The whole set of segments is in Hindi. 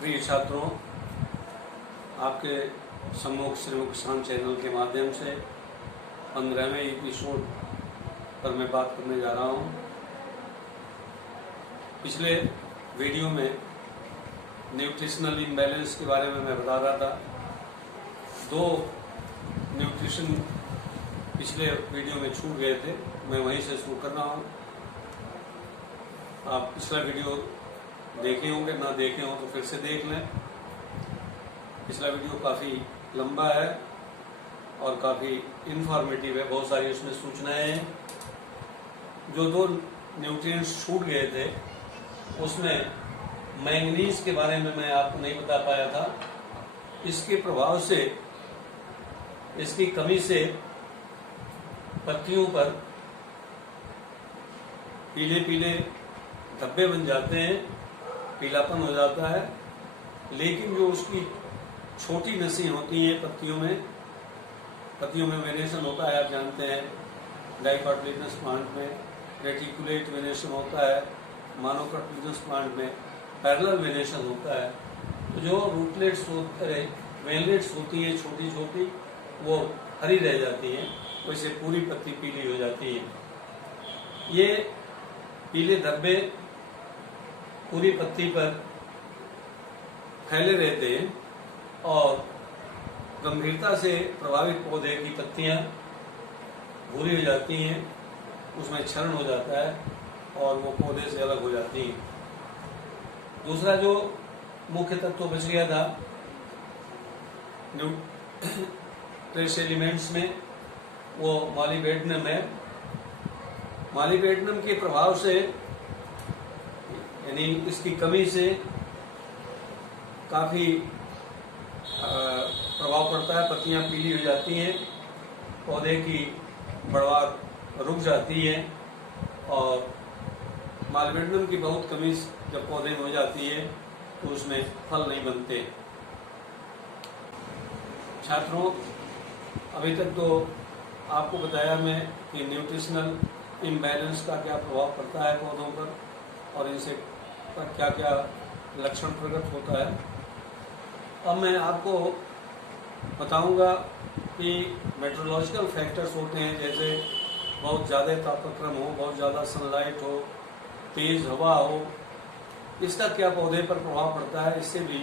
प्रिय छात्रों, आपके सम्मुख श्रीमुख किसान चैनल के माध्यम से 15वें एपिसोड पर मैं बात करने जा रहा हूँ। पिछले वीडियो में न्यूट्रिशनल इम्बैलेंस के बारे में मैं बता रहा था। 2 न्यूट्रिशन पिछले वीडियो में छूट गए थे, मैं वहीं से शुरू कर रहा हूँ। आप पिछला वीडियो देखे होंगे, ना देखे हो तो फिर से देख लें। पिछला वीडियो काफ़ी लंबा है और काफ़ी इन्फॉर्मेटिव है, बहुत सारी उसमें सूचनाएं हैं। जो 2 न्यूट्रिएंट्स छूट गए थे उसमें मैंगनीज के बारे में मैं आपको नहीं बता पाया था। इसके प्रभाव से, इसकी कमी से पत्तियों पर पीले पीले धब्बे बन जाते हैं, पीलापन हो जाता है। लेकिन जो उसकी छोटी नसें होती हैं पत्तियों में वेनेशन होता है, आप जानते हैं। डाइकोटिलेडनस प्लांट में रेटिकुलेट वेनेशन होता है, मोनोकोटिलेडनस प्लांट में पैरेलल वेनेशन होता है। तो जो रूटलेट्स वेनलेट्स होती हैं छोटी छोटी, वो हरी रह जाती हैं, वैसे पूरी पत्ती पीली हो जाती है। ये पीले धब्बे पूरी पत्ती पर फैले रहते हैं और गंभीरता से प्रभावित पौधे की पत्तियां भूरी हो जाती हैं, उसमें क्षरण हो जाता है और वो पौधे से अलग हो जाती हैं। दूसरा जो मुख्य तत्व बच गया था ट्रेस एलिमेंट्स में, वो मॉलिबेडनम है। मॉलिबेडनम के प्रभाव से, यानी इसकी कमी से काफ़ी प्रभाव पड़ता है। पत्तियां पीली हो जाती हैं, पौधे की बढ़वार रुक जाती है और मॉलिबेडनम की बहुत कमी जब पौधे में हो जाती है तो उसमें फल नहीं बनते। छात्रों, अभी तक तो आपको बताया मैं कि न्यूट्रिशनल इम्बैलेंस का क्या प्रभाव पड़ता है पौधों पर और इनसे क्या क्या लक्षण प्रकट होता है। अब मैं आपको बताऊंगा कि मेट्रोलॉजिकल फैक्टर्स होते हैं, जैसे बहुत ज़्यादा तापक्रम हो, बहुत ज़्यादा सनलाइट हो, तेज़ हवा हो, इसका क्या पौधे पर प्रभाव पड़ता है। इससे भी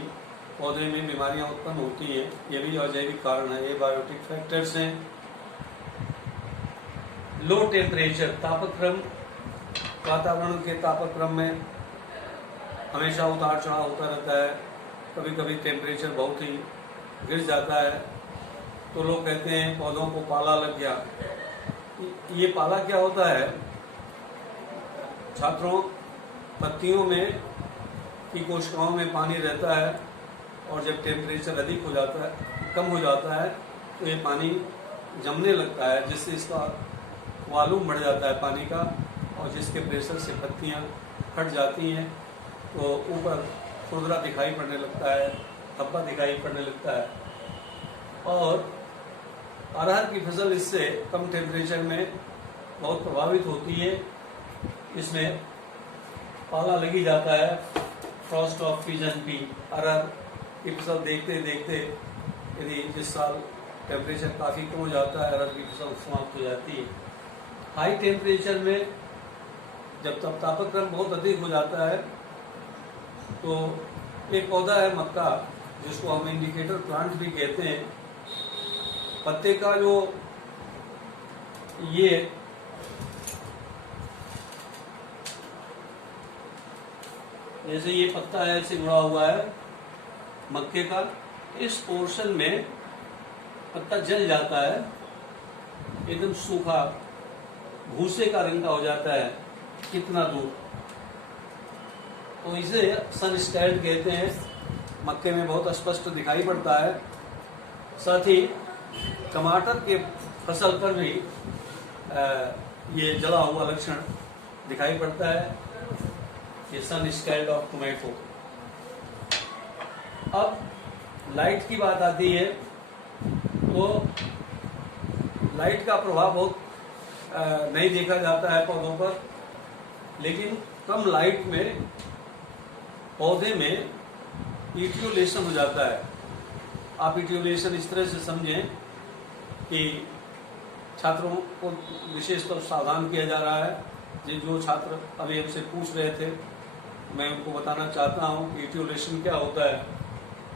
पौधे में बीमारियां उत्पन्न होती हैं, ये भी अजैविक कारण है, ये बायोटिक फैक्टर्स हैं। लो टेम्परेचर, तापक्रम, वातावरण के तापक्रम में हमेशा उतार चढ़ाव होता रहता है। कभी कभी टेम्परेचर बहुत ही गिर जाता है तो लोग कहते हैं पौधों को पाला लग गया। ये पाला क्या होता है छात्रों? पत्तियों में की कोशिकाओं में पानी रहता है और जब टेम्परेचर अधिक हो जाता है, कम हो जाता है, तो ये पानी जमने लगता है, जिससे इसका वॉल्यूम बढ़ जाता है पानी का, और जिसके प्रेशर से पत्तियां फट जाती हैं तो ऊपर खुरदरा दिखाई पड़ने लगता है, धब्बा दिखाई पड़ने लगता है। और अरहर की फसल इससे कम टेम्परेचर में बहुत प्रभावित होती है। इसमें पाला लगी जाता है, फ्रॉस्ट ऑफ फीजन पी। अरहर की फसल देखते देखते यदि जिस साल टेम्परेचर काफ़ी कम हो जाता है, अरहर की फसल समाप्त हो जाती है। हाई टेम्परेचर में जब तब तापक्रम बहुत अधिक हो जाता है तो एक पौधा है मक्का, जिसको हम इंडिकेटर प्लांट भी कहते हैं। पत्ते का जो ये जैसे ये पत्ता है, ऐसे जुड़ा हुआ है मक्के का, इस पोर्शन में पत्ता जल जाता है, एकदम सूखा भूसे का रंग का हो जाता है, कितना दूर। तो इसे सन स्कैल्ड कहते हैं। मक्के में बहुत स्पष्ट दिखाई पड़ता है। साथ ही टमाटर के फसल पर भी ये जला हुआ लक्षण दिखाई पड़ता है, ये सन स्कैल्ड ऑफ टोमेटो। अब लाइट की बात आती है तो लाइट का प्रभाव बहुत नहीं देखा जाता है पौधों पर, लेकिन कम लाइट में पौधे में इटियोलेशन हो जाता है। आप इटियोलेशन इस तरह से समझें कि छात्रों को विशेष तौर सावधान किया जा रहा है। जो छात्र अभी हमसे पूछ रहे थे, मैं उनको बताना चाहता हूँ कि इटियोलेशन क्या होता है।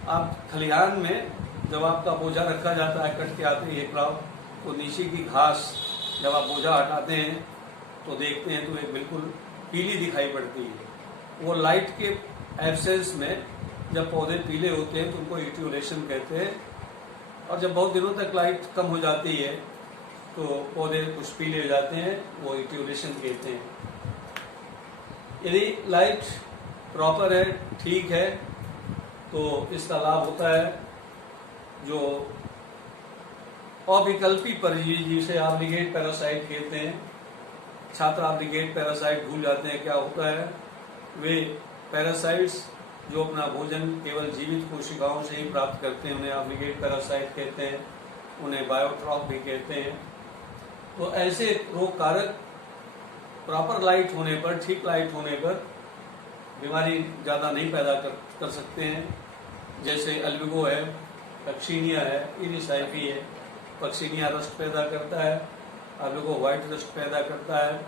आप खलिहान में जब आपका बोझा रखा जाता है, कट के आते हैं क्राप, तो नीचे की घास जब आप बोझा हटाते हैं तो देखते हैं तो एक बिल्कुल पीली दिखाई पड़ती है। वो लाइट के एब्सेंस में जब पौधे पीले होते हैं तो उनको इटियोलेशन कहते हैं। और जब बहुत दिनों तक लाइट कम हो जाती है तो पौधे कुछ पीले हो जाते हैं, वो इटियोलेशन कहते हैं। यदि लाइट प्रॉपर है, ठीक है, तो इसका लाभ होता है जो अविकल्पी परजीवी जिसे ऑब्लिगेट पैरासाइट कहते हैं। छात्र ऑब्लिगेट पैरासाइट भूल जाते हैं क्या होता है। वे पैरासाइट्स जो अपना भोजन केवल जीवित कोशिकाओं से ही प्राप्त करते हैं, उन्हें ऑब्लिगेट पैरासाइट कहते हैं। उन्हें बायोट्रॉप भी कहते हैं। तो ऐसे रोग कारक प्रॉपर लाइट होने पर, ठीक लाइट होने पर बीमारी ज़्यादा नहीं पैदा कर सकते हैं। जैसे अल्बिगो है, पक्सीनिया है, इरिसाइफी है। पक्सीनिया रस्ट पैदा करता है, अल्बिगो व्हाइट रस्ट पैदा करता है।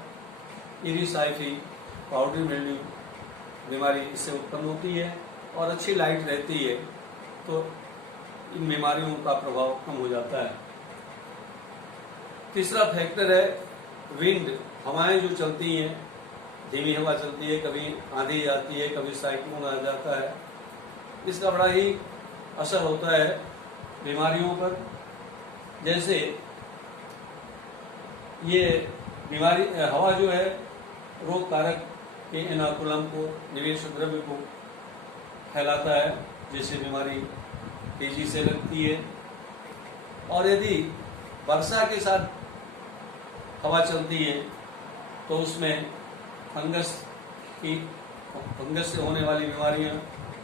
इरिसाइफी पाउडरी मिल्ड्यू बीमारी इससे उत्पन्न होती है और अच्छी लाइट रहती है तो इन बीमारियों का प्रभाव कम हो जाता है। तीसरा फैक्टर है विंड, हवाएं जो चलती हैं, धीमी हवा चलती है, कभी आंधी आती है, कभी साइक्लोन आ जाता है। इसका बड़ा ही असर होता है बीमारियों पर। जैसे ये बीमारी हवा जो है रोग कारक के इनोकुलम को, निवेश द्रव्य को फैलाता है, जिससे बीमारी तेजी से लगती है। और यदि वर्षा के साथ हवा चलती है तो उसमें फंगस से होने वाली बीमारियां,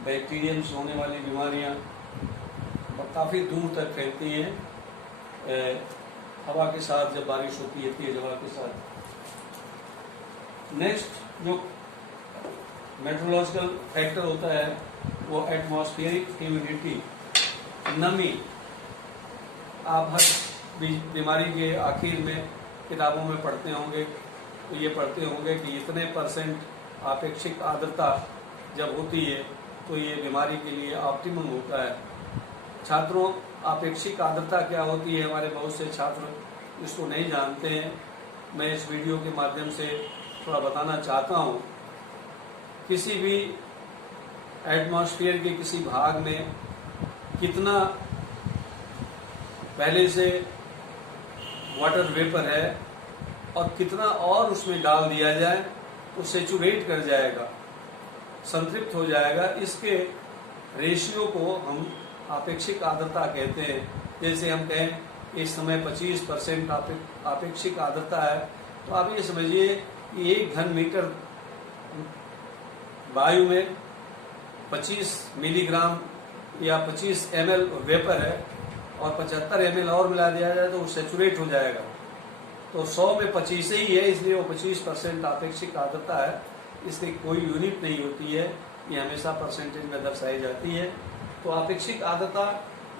बैक्टीरियम से होने वाली बीमारियां काफ़ी दूर तक फैलती हैं हवा के साथ, जब बारिश होती है तेज हवा के साथ। नेक्स्ट जो मेट्रोलॉजिकल फैक्टर होता है वो एटमॉस्फेरिक ह्यूमिडिटी, नमी। आप हर बीमारी के आखिर में किताबों में पढ़ते होंगे, तो ये पढ़ते होंगे कि इतने % आपेक्षिक आर्द्रता जब होती है तो ये बीमारी के लिए ऑप्टिमम होता है। छात्रों, आपेक्षिक आर्द्रता क्या होती है, हमारे बहुत से छात्र इसको नहीं जानते हैं। मैं इस वीडियो के माध्यम से थोड़ा बताना चाहता हूँ। किसी भी एटमॉस्फेयर के किसी भाग में कितना पहले से वाटर वेपर है और कितना और उसमें डाल दिया जाए तो सेचुरेट कर जाएगा, संतृप्त हो जाएगा। इसके रेशियो को हम आपेक्षिक आर्द्रता कहते हैं। जैसे हम कहें इस समय 25% आपेक्षिक आर्द्रता है, तो आप ये समझिए कि 1 घन मीटर वायु में 25 मिलीग्राम या 25 ml वेपर है और 75 ml और मिला दिया जाए तो वो सेचुरेट हो जाएगा। तो 100 में 25 ही है, इसलिए वो 25% आपेक्षिक आर्द्रता है। इसकी कोई यूनिट नहीं होती है, ये हमेशा परसेंटेज में दर्शाई जाती है। तो आपेक्षिक आर्द्रता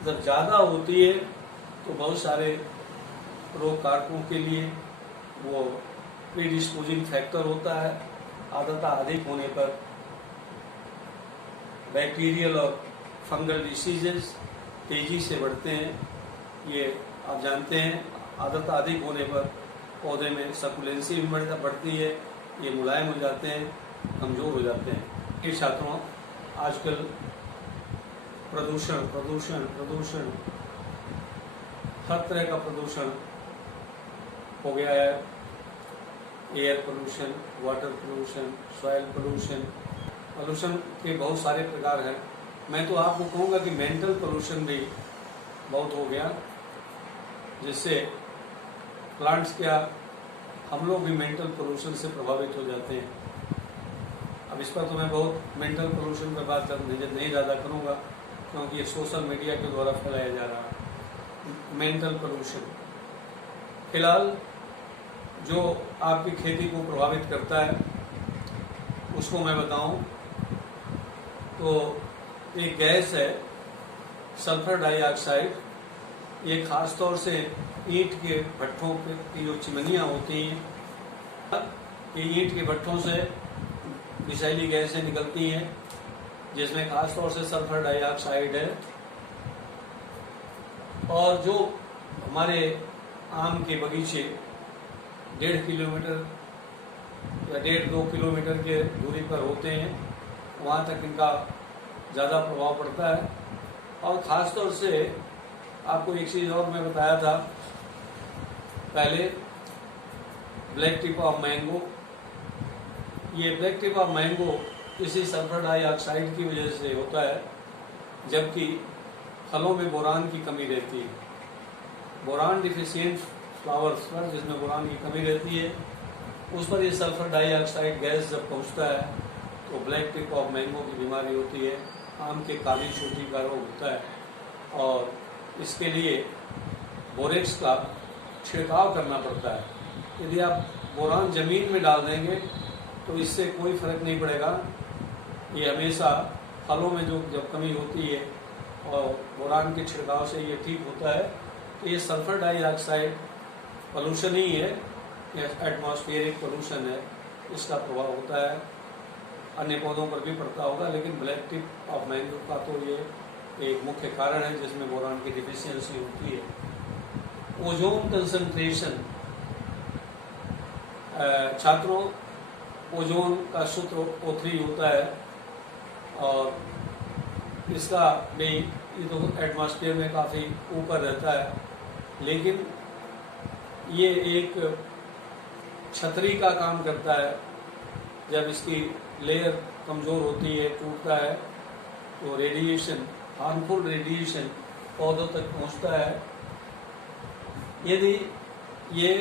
जब ज़्यादा होती है तो बहुत सारे रोग कारकों के लिए वो प्रीडिस्पोजिंग फैक्टर होता है। आर्द्रता अधिक होने पर बैक्टीरियल और फंगल डिसीजेस तेजी से बढ़ते हैं। ये आप जानते हैं, आर्द्रता अधिक होने पर पौधे में सकुलेंसी भी बढ़ती है, ये मुलायम हो जाते हैं, कमज़ोर हो जाते हैं। ये छात्रों, आजकल प्रदूषण हर तरह का प्रदूषण हो गया है। Air pollution, water pollution, soil pollution के बहुत सारे प्रकार हैं। मैं तो आपको कहूँगा कि मेंटल पोल्यूशन भी बहुत हो गया, जिससे प्लांट्स क्या, हम लोग भी मेंटल पोल्यूशन से प्रभावित हो जाते हैं। अब इस पर तो मैं बहुत मेंटल पोल्यूशन पर बात नहीं ज़्यादा करूँगा, क्योंकि ये सोशल मीडिया के द्वारा फैलाया जा रहा है। मेंटल पोल्यूशन फिलहाल जो आपकी खेती को प्रभावित करता है उसको मैं बताऊं तो एक गैस है सल्फर डाइऑक्साइड। ये खास तौर से ईंट के भट्ठों पे की जो चिमनियाँ होती हैं, ये ईंट के भट्ठों से विषैली गैसें निकलती हैं, जिसमें खास तौर से सल्फर डाइऑक्साइड है। और जो हमारे आम के बगीचे 1.5 किलोमीटर या 1.5-2 किलोमीटर के दूरी पर होते हैं, वहाँ तक इनका ज़्यादा प्रभाव पड़ता है। और ख़ास तौर से आपको एक चीज़ और मैं बताया था पहले, ब्लैक टिप ऑफ मैंगो। ये ब्लैक टिप ऑफ मैंगो इसी सल्फर डाइऑक्साइड की वजह से होता है, जबकि फलों में बोरान की कमी रहती है। बोरान डिफिशियंट फ्लावर्स पर जिसमें बोरान की कमी रहती है, उस पर ये सल्फर डाइऑक्साइड गैस जब पहुंचता है तो ब्लैक टिप ऑफ मैंगो की बीमारी होती है, आम के काली चोटी का रोग होता है। और इसके लिए बोरेक्स का छिड़काव करना पड़ता है। यदि आप बोरान ज़मीन में डाल देंगे तो इससे कोई फर्क नहीं पड़ेगा। ये हमेशा फलों में जो जब कमी होती है और बोरान के छिड़काव से ये ठीक होता है। तो ये सल्फर डाइऑक्साइड पोल्यूशन ही है, एटमॉस्फेरिक पोल्यूशन है, इसका प्रभाव होता है। अन्य पौधों पर भी पड़ता होगा, लेकिन ब्लैक टिप ऑफ मैंगो का तो ये एक मुख्य कारण है जिसमें बोरान की डिफिशियंसी होती है। ओजोन कंसंट्रेशन, छात्रों, ओजोन का सूत्र O3 होता है और इसका भी ये तो एटमॉस्फेयर में काफ़ी ऊपर रहता है, लेकिन ये एक छतरी का काम करता है। जब इसकी लेयर कमज़ोर होती है, टूटता है, तो रेडिएशन, हार्मफुल रेडिएशन पौधों तक पहुंचता है। यदि ये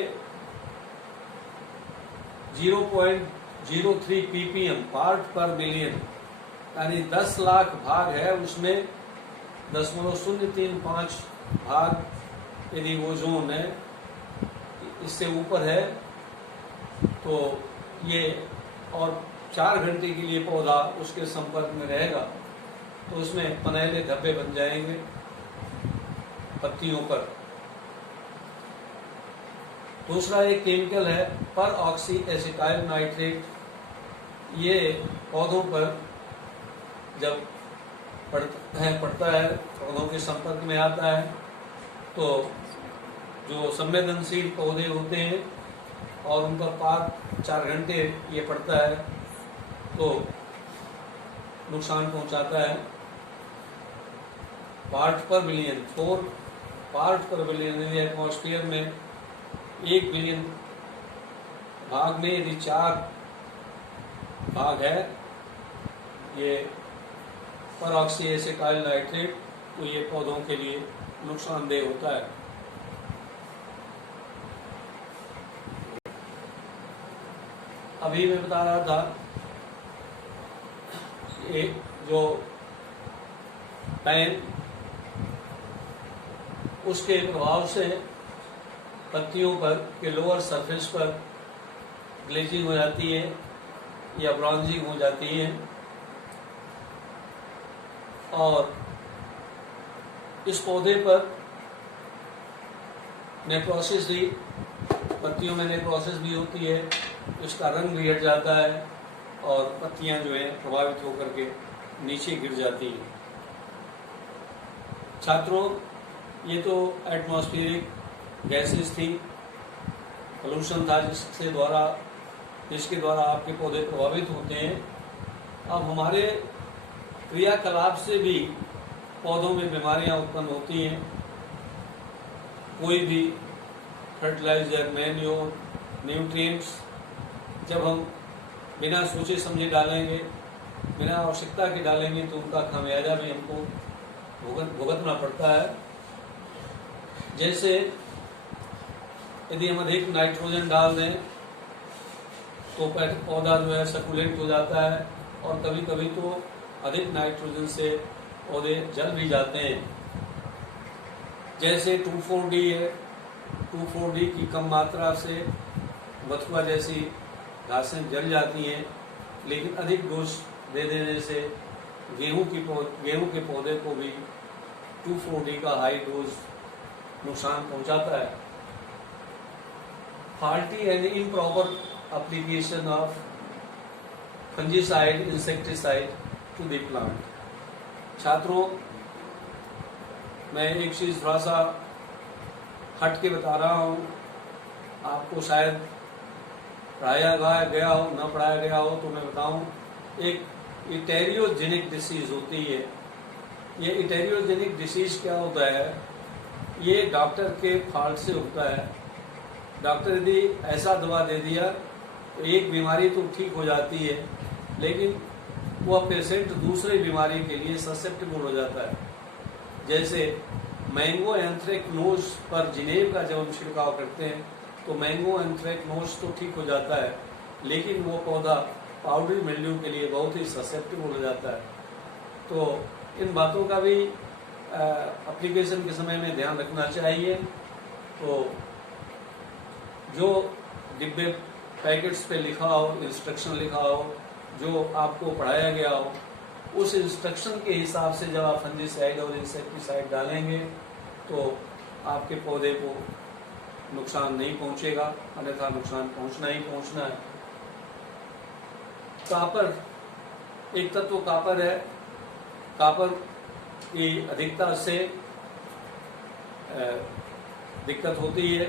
0.03 ppm पार्ट पर मिलियन यानी 10 लाख भाग है, उसमें 0.035 भाग यदि ओजोन है, इससे ऊपर है, तो ये और 4 घंटे के लिए पौधा उसके संपर्क में रहेगा तो उसमें पनैले धब्बे बन जाएंगे पत्तियों पर। दूसरा एक केमिकल है पर ऑक्सी एसिटाइल नाइट्रेट। ये पौधों पर जब पड़ता है, पौधों के संपर्क में आता है, तो जो संवेदनशील पौधे होते हैं और उन पर 4 घंटे ये पड़ता है तो नुकसान पहुंचाता है। पार्ट पर बिलियन, 4 पार्ट पर बिलियन, यदि एटमॉस्फेयर में 1 बिलियन भाग में यदि 4 भाग है ये परऑक्सी एसिटाइल नाइट्रेट, तो ये पौधों के लिए नुकसानदेह होता है। अभी मैं बता रहा था एक जो टैन, उसके प्रभाव से पत्तियों पर के लोअर सरफेस पर ग्लेजिंग हो जाती है या ब्रॉन्जिंग हो जाती है, और इस पौधे पर नेक्रोसिस भी, पत्तियों में नेक्रोसिस भी होती है, इसका रंग भी हट जाता है और पत्तियां जो हैं प्रभावित होकर के नीचे गिर जाती हैं। छात्रों, ये तो एटमॉस्फेरिक गैसेस थी, पोल्यूशन था जिसके द्वारा आपके पौधे प्रभावित होते हैं। अब हमारे क्रियाकलाप से भी पौधों में बीमारियां उत्पन्न होती हैं। कोई भी फर्टिलाइजर, मैन्योर, न्यूट्रिएंट्स जब हम बिना सोचे समझे डालेंगे, बिना आवश्यकता के डालेंगे, तो उनका खामियाजा भी हमको भुगतना पड़ता है। जैसे यदि हम अधिक नाइट्रोजन डाल दें तो पौधा जो है सकुलेंट हो जाता है, और कभी कभी तो अधिक नाइट्रोजन से पौधे जल भी जाते हैं। जैसे 2,4-D है, 2,4-D की कम मात्रा से बथुआ जैसी घासें जल जाती हैं, लेकिन अधिक डोज दे देने से गेहूं के पौधे को भी 2,4-D का हाई डोज नुकसान पहुंचाता है। faulty and improper application of fungicide, insecticide to the plant। छात्रों, मैं एक चीज़ थोड़ा सा हट के बता रहा हूँ, आपको शायद पढ़ाया गया हो, न पढ़ाया गया हो, तो मैं बताऊँ। एक इटेरियोजेनिक डिसीज़ होती है। ये इटेरियोजेनिक डिसीज़ क्या होता है? ये डॉक्टर के फॉल्ट से होता है। डॉक्टर यदि ऐसा दवा दे दिया तो एक बीमारी तो ठीक हो जाती है, लेकिन वह पेशेंट दूसरे बीमारी के लिए ससेप्टेबल हो जाता है। जैसे मैंगो एंथ्रेक्नोज पर जिनेब का जब हम छिड़काव करते हैं तो मैंगो एंथ्रेक्नोज तो ठीक हो जाता है, लेकिन वो पौधा पाउडरी मिल्ड्यू के लिए बहुत ही ससेप्टेबल हो जाता है। तो इन बातों का भी एप्लीकेशन के समय में ध्यान रखना चाहिए। तो जो डिब्बे पैकेट्स पे लिखा हो, इंस्ट्रक्शन लिखा हो, जो आपको पढ़ाया गया हो, उस इंस्ट्रक्शन के हिसाब से जब आप फंजीसाइड और इंसेक्टिसाइड डालेंगे तो आपके पौधे को नुकसान नहीं पहुंचेगा, अन्यथा नुकसान पहुंचना ही पहुंचना है। कापर, एक तत्व कापर है। कापर की अधिकता से दिक्कत होती है,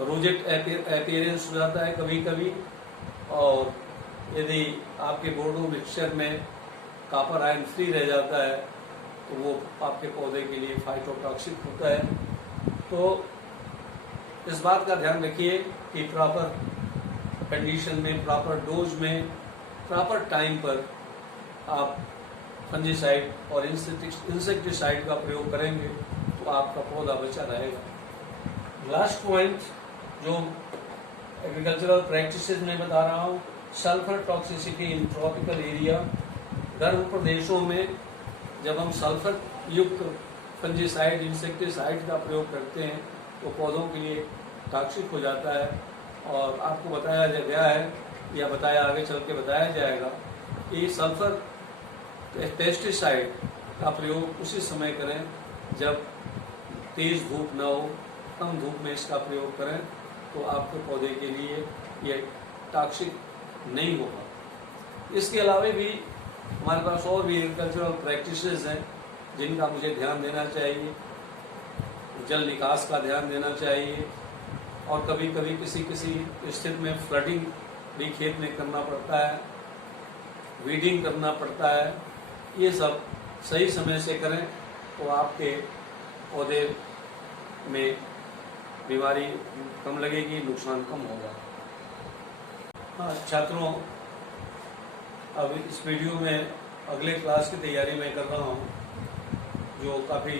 रोजेट अपीयरेंस हो जाता है कभी कभी, और यदि आपके बोर्डो मिक्सचर में कापर आयन फ्री रह जाता है तो वो आपके पौधे के लिए फाइटोटॉक्सिक होता है। तो इस बात का ध्यान रखिए कि प्रॉपर कंडीशन में, प्रॉपर डोज में, प्रॉपर टाइम पर आप फंजीसाइड और इंसेक्टिसाइड का प्रयोग करेंगे तो आपका पौधा बचा रहेगा। लास्ट पॉइंट जो एग्रीकल्चरल प्रैक्टिसेस में बता रहा हूँ, sulphur toxicity in tropical area. गर्म प्रदेशों में जब हम सल्फर युक्त फंजीसाइड, इंसेक्टिसाइड का प्रयोग करते हैं तो पौधों के लिए टॉक्सिक हो जाता है। और आपको बताया गया है या बताया आगे चल के बताया जाएगा कि सल्फर पेस्टिसाइड का प्रयोग उसी समय करें जब तेज धूप न हो, कम धूप में इसका प्रयोग करें तो आपके पौधे के लिए ये टॉक्सिक नहीं होगा। इसके अलावा भी हमारे पास और भी एग्रीकल्चरल प्रैक्टिसेस हैं जिनका मुझे ध्यान देना चाहिए। जल निकास का ध्यान देना चाहिए, और कभी कभी किसी स्थिति में फ्लडिंग भी खेत में करना पड़ता है, वीडिंग करना पड़ता है। ये सब सही समय से करें तो आपके पौधे में बीमारी कम लगेगी, नुकसान कम होगा। हाँ छात्रों, अब इस वीडियो में अगले क्लास की तैयारी मैं कर रहा हूँ जो काफ़ी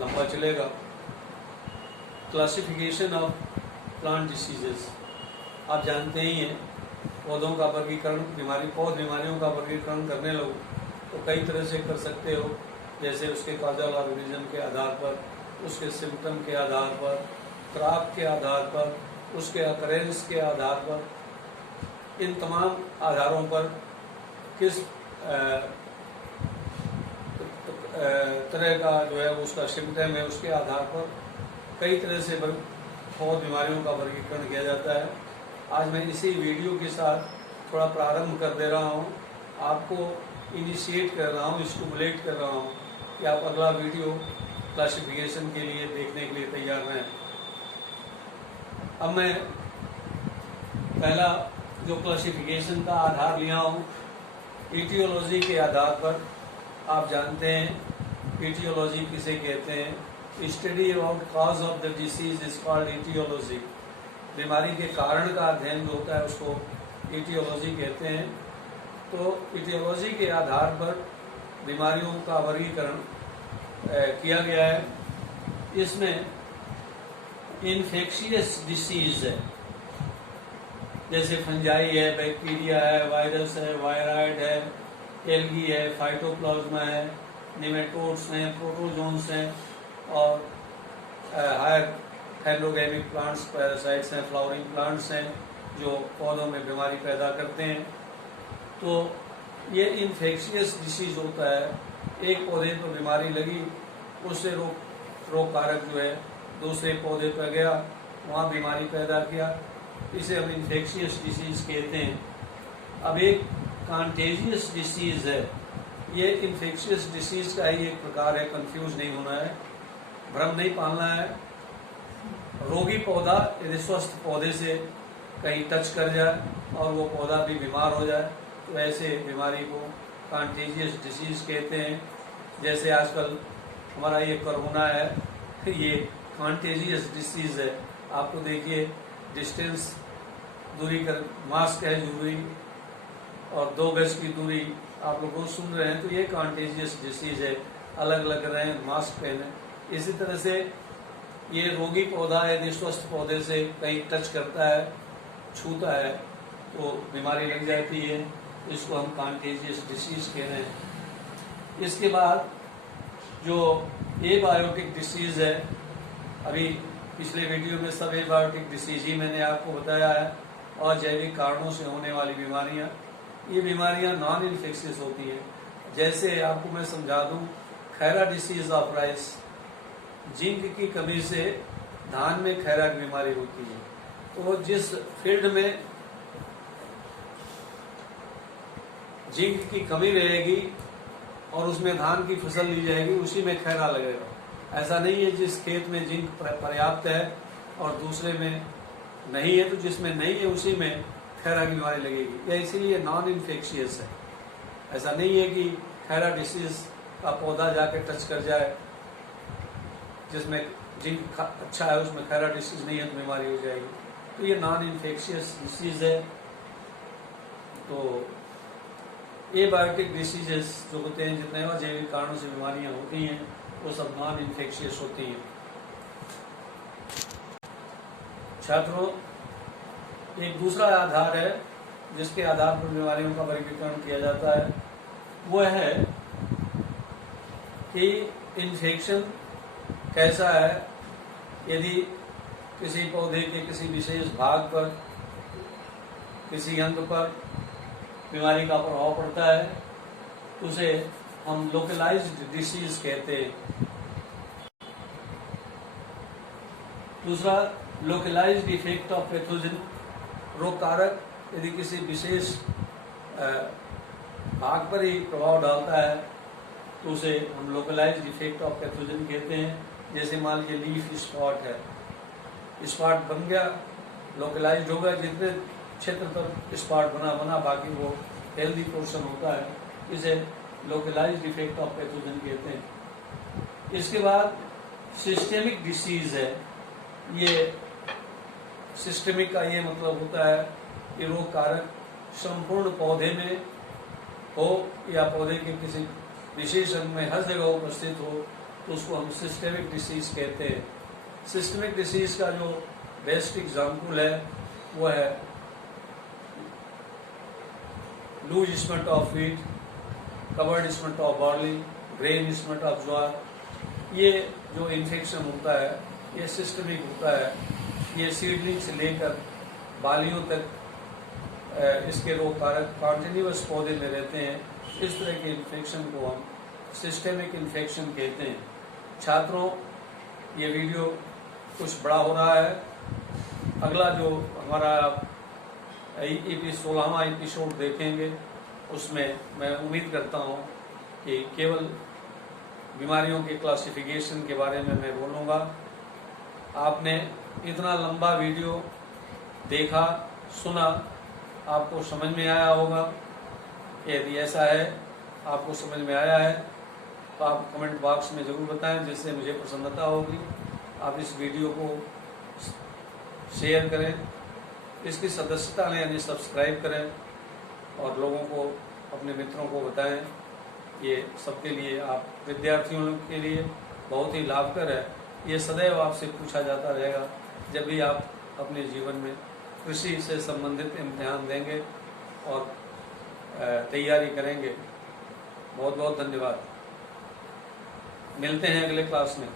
लंबा चलेगा। Classification of plant diseases. आप जानते ही हैं पौधों का वर्गीकरण, पौध बीमारियों का वर्गीकरण करने लगो तो कई तरह से कर सकते हो, जैसे उसके कॉजल ऑर्गेनिज्म के आधार पर, उसके सिम्टम के आधार पर, क्रॉप के आधार पर, उसके अकरेंस के आधार पर। इन तमाम आधारों पर किस तरह का जो है उसका सिम्टम है, उसके आधार पर कई तरह से पौध बीमारियों का वर्गीकरण किया जाता है। आज मैं इसी वीडियो के साथ थोड़ा प्रारंभ कर दे रहा हूँ, आपको इनिशिएट कर रहा हूँ, स्टिमुलेट कर रहा हूँ कि आप अगला वीडियो क्लासिफिकेशन के लिए देखने के लिए तैयार रहें। अब मैं पहला जो क्लासिफिकेशन का आधार लिया हूँ, ईटियोलॉजी के आधार पर। आप जानते हैं ईटियोलॉजी किसे कहते हैं? Study about cause of the disease is called etiology. बीमारी के कारण का अध्ययन जो होता है उसको ईटियोलॉजी कहते हैं। तो ईटियोलॉजी के आधार पर बीमारियों का वर्गीकरण किया गया है। इसमें इन्फेक्शियस डिसीज है, जैसे फंजाई है, बैक्टीरिया है, वायरस है, वायराइड है, एल्गी है, फाइटोप्लाज्मा है, निमेटोड्स हैं, प्रोटोजोन्स हैं, और हायर हेलोगैमिक प्लांट्स, पैरासाइट्स हैं, फ्लावरिंग प्लांट्स हैं जो पौधों में बीमारी पैदा करते हैं। तो ये इन्फेक्शियस डिसीज होता है। एक पौधे पर बीमारी लगी, उससे रोग कारक जो है दूसरे पौधे पर गया, वहाँ बीमारी पैदा किया, इसे हम इन्फेक्शियस डिसीज कहते हैं। अब एक कांटेजियस डिसीज है, ये इन्फेक्शियस डिसीज का ही एक प्रकार है, कंफ्यूज नहीं होना है, भ्रम नहीं पालना है। रोगी पौधा यदि स्वस्थ पौधे से कहीं टच कर जाए और वो पौधा भी बीमार हो जाए तो ऐसे बीमारी को कांटेजियस डिसीज कहते हैं। जैसे आजकल हमारा ये कोरोना है, ये कांटेजियस डिसीज है। आपको देखिए डिस्टेंस दूरी कर, मास्क है जरूरी और 2 गज की दूरी आप लोग को सुन रहे हैं, तो ये कांटेजियस डिसीज है। अलग अलग रहें, मास्क पहने। इसी तरह से ये रोगी पौधा यदि स्वस्थ पौधे से कहीं टच करता है, छूता है, तो बीमारी लग जाती है, इसको हम कांटेजियस डिसीज कह रहे हैं। इसके बाद जो एबायोटिक डिसीज है, अभी पिछले वीडियो में सब एबायोटिक डिसीज ही मैंने आपको बताया है, और जैविक कारणों से होने वाली बीमारियां, ये बीमारियां नॉन इन्फेक्शियस होती हैं। जैसे आपको मैं समझा दूं, Khaira disease of rice, zinc की कमी से धान में खैरा की बीमारी होती है। तो जिस फील्ड में जिंक की कमी रहेगी और उसमें धान की फसल ली जाएगी, उसी में खैरा लगेगा। ऐसा नहीं है जिस खेत में जिंक पर्याप्त है और दूसरे में नहीं है, तो जिसमें नहीं है उसी में खैरा की बीमारी लगेगी। यह इसीलिए नॉन इन्फेक्शियस है। ऐसा नहीं है कि खैरा डिसीज का पौधा जाकर टच कर जाए, जिसमें जिंक अच्छा है उसमें खैरा डिसीज नहीं है तो बीमारी हो जाएगी। तो ये नॉन इन्फेक्शियस डिसीज है। तो एबायोटिक डिसीजेस जो होते हैं, जितने और जैविक कारणों से बीमारियां होती हैं, वो सब नॉन इन्फेक्शियस होती हैं। छात्रों, एक दूसरा आधार है जिसके आधार पर बीमारियों का वर्गीकरण किया जाता है, वो है कि इन्फेक्शन कैसा है। यदि किसी पौधे के किसी विशेष भाग पर, किसी अंग पर बीमारी का प्रभाव पड़ता है, तो उसे हम लोकलाइज्ड डिसीज कहते हैं। दूसरा, लोकलाइज्ड इफेक्ट ऑफ पैथोजन, रोग कारक यदि किसी विशेष भाग पर ही प्रभाव डालता है तो उसे हम लोकलाइज्ड इफेक्ट ऑफ पैथोजन कहते हैं। जैसे मान लीजिए लीफ स्पॉट है, स्पॉट बन गया, लोकलाइज्ड होगा, जितने क्षेत्र पर स्पॉट बना बाकी वो हेल्दी पोर्शन होता है, इसे लोकलाइज्ड इफेक्ट ऑफ पैथोजन कहते हैं। इसके बाद सिस्टेमिक डिसीज है। ये सिस्टेमिक का ये मतलब होता है कि रोग कारक संपूर्ण पौधे में हो या पौधे के किसी विशेष अंग में हर जगह उपस्थित हो, तो उसको हम सिस्टेमिक डिसीज कहते हैं। सिस्टेमिक डिसीज का जो बेस्ट एग्जाम्पल है वो है loose smut of wheat, covered smut of barley, grain smut of jowar. ये जो इन्फेक्शन होता है ये सिस्टमिक होता है। ये सीडलिंग से लेकर बालियों तक इसके रोग कारक कॉन्टिन्यूअस पौधे में रहते हैं। इस तरह के इन्फेक्शन को हम सिस्टेमिक इन्फेक्शन कहते हैं। छात्रों, ये वीडियो कुछ बड़ा हो रहा है। अगला जो हमारा 16वां एपिसोड देखेंगे, उसमें मैं उम्मीद करता हूँ कि केवल बीमारियों के क्लासिफिकेशन के बारे में मैं बोलूँगा। आपने इतना लंबा वीडियो देखा, सुना, आपको समझ में आया होगा। यदि ऐसा है, आपको समझ में आया है, तो आप कमेंट बॉक्स में ज़रूर बताएं, जिससे मुझे प्रसन्नता होगी। आप इस वीडियो को शेयर करें, इसकी सदस्यता लें यानी सब्सक्राइब करें और लोगों को, अपने मित्रों को बताएं। ये सबके लिए, आप विद्यार्थियों के लिए बहुत ही लाभकर है। ये सदैव आपसे पूछा जाता रहेगा जब भी आप अपने जीवन में कृषि से संबंधित इम्तिहान देंगे और तैयारी करेंगे। बहुत बहुत धन्यवाद। मिलते हैं अगले क्लास में।